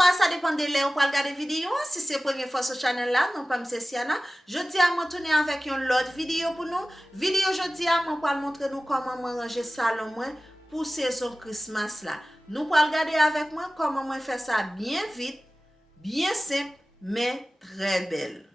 Bonsoir, ça dépend de là où pour regarder vidéo. Si c'est la première fois sur ce channel là, non pas M. Siana. Je dis à moi tourner avec une autre vidéo pour nous. Vidéo je dis à moi pour montrer nous comment moi ranger salon moi pour saison Christmas là. Nous pour regarder avec moi comment moi faire ça bien vite, bien simple, mais très belle.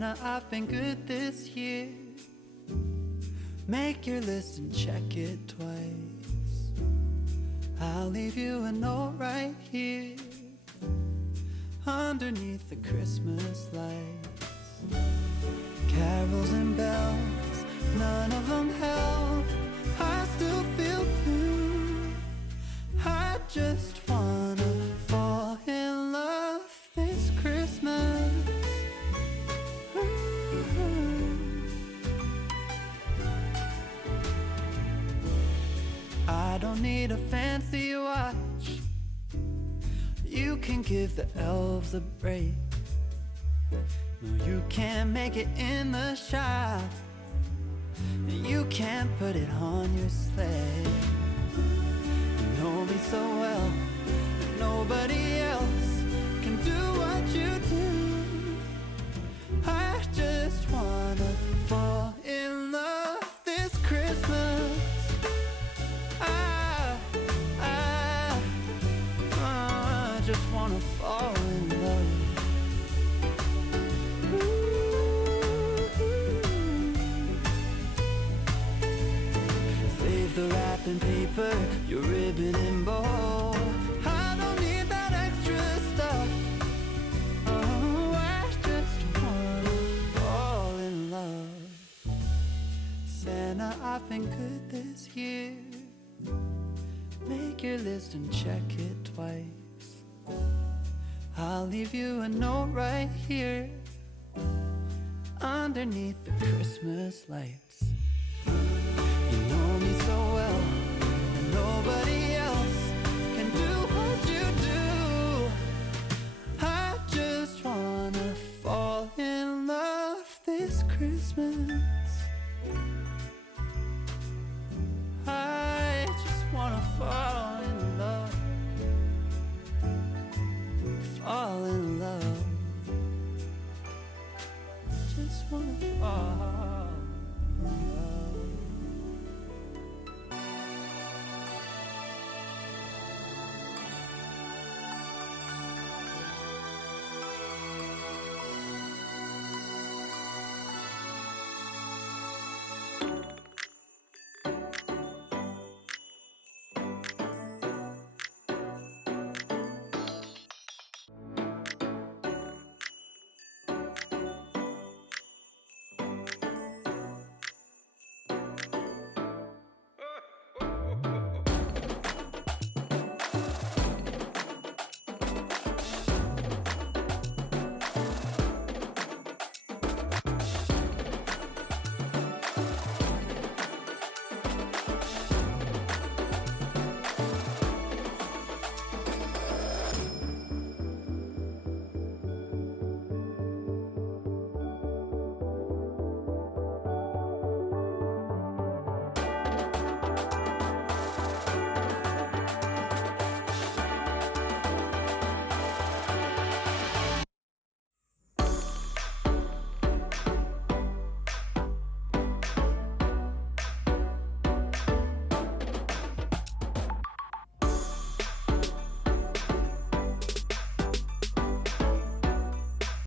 Santa, I've been good this year. Make your list and check it twice. I'll leave you a note right here underneath the Christmas lights. Carols and bells, none of them help. I still feel blue. I just wanna fall in love this Christmas. I don't need a fancy watch. You can give the elves a break. No, you can't make it in the shop. You can't put it on your sleigh. You know me so well that nobody else can do what you do. I just wanna fall in love this Christmas. I just wanna fall in love. Save the wrapping paper, your ribbon and bow. I don't need that extra stuff. Oh, I just wanna fall in love. Santa, I've been good this year. Make your list and check it twice. I'll leave you a note right here underneath the Christmas lights. You know me so well, and nobody else can do what you do. I just wanna fall in love this Christmas.